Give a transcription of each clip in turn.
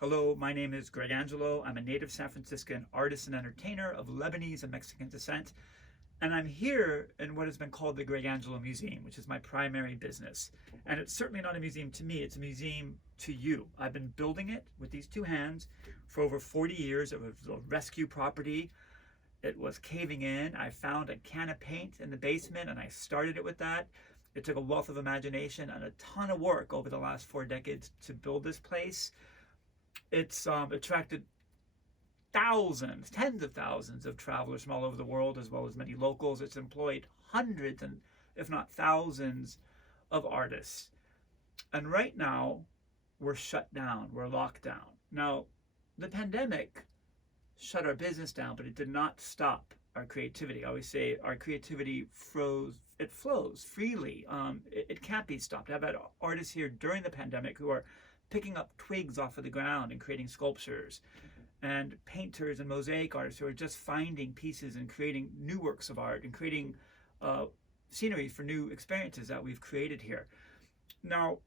Hello, my name is Gregangelo. I'm a native San Franciscan artist and entertainer of Lebanese and Mexican descent, and I'm here in what has been called the Gregangelo Museum, which is my primary business. And it's certainly not a museum to me, it's a museum to you. I've been building it with these two hands for over 40 years. It was a rescue property. It was caving in. I found a can of paint in the basement and I started it with that. It took a wealth of imagination and a ton of work over the last 4 decades to build this place. It's attracted thousands, tens of thousands of travelers from all over the world, as well as many locals. It's employed hundreds and if not thousands of artists. And right now, we're shut down, we're locked down. Now, the pandemic shut our business down, but it did not stop our creativity. I always say our creativity it flows freely. It can't be stopped. I've had artists here during the pandemic who are picking up twigs off of the ground and creating sculptures, and painters and mosaic artists who are just finding pieces and creating new works of art and creating scenery for new experiences that we've created here. Now,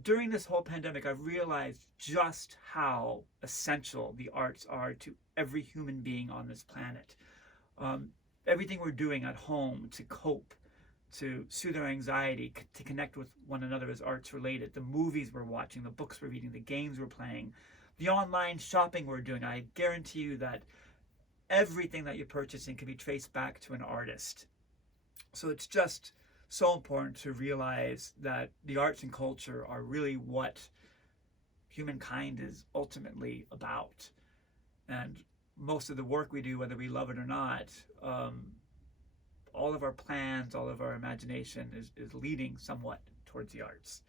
during this whole pandemic, I've realized just how essential the arts are to every human being on this planet. Everything we're doing at home to cope, to soothe our anxiety, to connect with one another as arts related, the movies we're watching, the books we're reading, the games we're playing, the online shopping we're doing. I guarantee you that everything that you're purchasing can be traced back to an artist. So it's just so important to realize that the arts and culture are really what humankind is ultimately about. And most of the work we do, whether we love it or not, all of our plans, all of our imagination is leading somewhat towards the arts.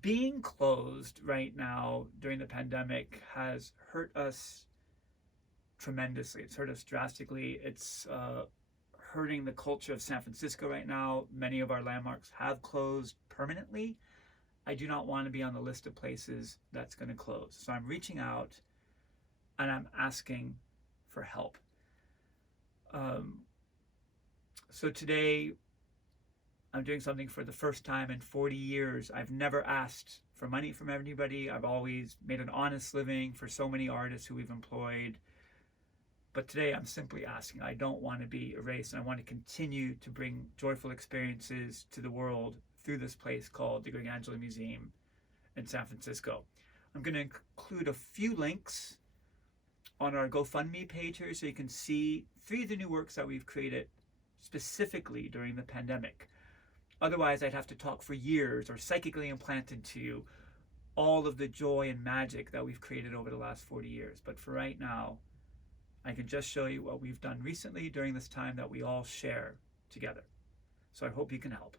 Being closed right now during the pandemic has hurt us tremendously. It's hurt us drastically. It's hurting the culture of San Francisco right now. Many of our landmarks have closed permanently. I do not want to be on the list of places that's going to close. So I'm reaching out and I'm asking for help. So today, I'm doing something for the first time in 40 years. I've never asked for money from anybody. I've always made an honest living for so many artists who we've employed. But today, I'm simply asking. I don't want to be erased, and I want to continue to bring joyful experiences to the world through this place called the Gregangelo Museum in San Francisco. I'm going to include a few links on our GoFundMe page here so you can see 3 of the new works that we've created specifically during the pandemic. Otherwise, I'd have to talk for years or psychically implanted to you all of the joy and magic that we've created over the last 40 years. But for right now, I can just show you what we've done recently during this time that we all share together. So I hope you can help.